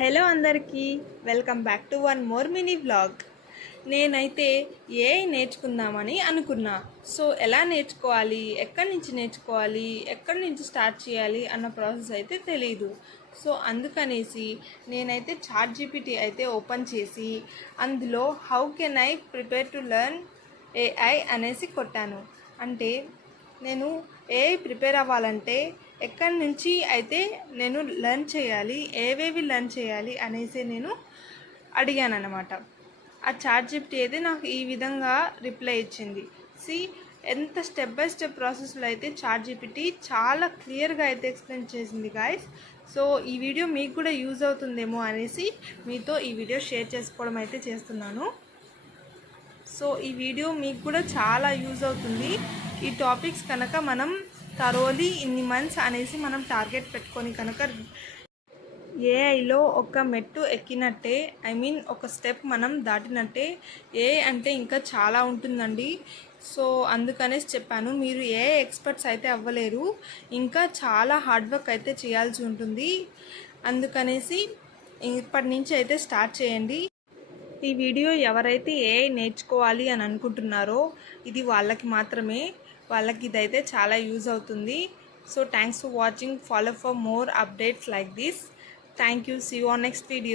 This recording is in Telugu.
హలో అందరికీ, welcome back to one more mini vlog. నేనైతే ఏఐ నేర్చుకుందామని అనుకున్నా. సో ఎలా నేర్చుకోవాలి, ఎక్కడి నుంచి స్టార్ట్ చేయాలి అన్న ప్రాసెస్ అయితే తెలీదు. సో అందుకనేసి నేనైతే చాట్ జీపీటీ అయితే ఓపెన్ చేసి అందులో how can I prepare to learn AI అనేసి కొట్టాను. అంటే నేను ఏఐ ప్రిపేర్ అవ్వాలంటే ఎక్కడి నుంచి అయితే నేను లెర్న్ చేయాలి, ఏవేవి లెర్న్ చేయాలి అనేసి నేను అడిగాను అన్నమాట. ఆ చాట్ జీపీటీ అయితే నాకు ఈ విధంగా రిప్లై ఇచ్చింది. ఎంత స్టెప్ బై స్టెప్ ప్రాసెస్లో అయితే చాట్ జీపీటీ చాలా క్లియర్గా అయితే ఎక్స్ప్లెయిన్ చేసింది గాయస్. సో ఈ వీడియో మీకు కూడా యూజ్ అవుతుందేమో అనేసి మీతో ఈ వీడియో షేర్ చేసుకోవడం అయితే చేస్తున్నాను. సో ఈ వీడియో మీకు కూడా చాలా యూజ్ అవుతుంది. ఈ టాపిక్స్ కనుక మనం థరోలీ ఇన్ని మంత్స్ అనేసి మనం టార్గెట్ పెట్టుకొని కనుక ఏఐలో ఒక మెట్టు ఎక్కినట్టే, ఒక స్టెప్ మనం దాటినట్టే. ఏఐ అంటే ఇంకా చాలా ఉంటుందండి. సో అందుకనేసి చెప్పాను, మీరు ఏఐ ఎక్స్పర్ట్స్ అయితే అవ్వలేరు, ఇంకా చాలా హార్డ్ వర్క్ అయితే చేయాల్సి ఉంటుంది. అందుకనేసి ఇప్పటి నుంచి అయితే స్టార్ట్ చేయండి. ఈ వీడియో ఎవరైతే ఏఐ నేర్చుకోవాలి అని అనుకుంటున్నారో ఇది వాళ్ళకి మాత్రమే, వాళ్ళకి ఇదైతే చాలా యూజ్ అవుతుంది. So thanks for watching. Follow for more updates like this. Thank you. See you on next video.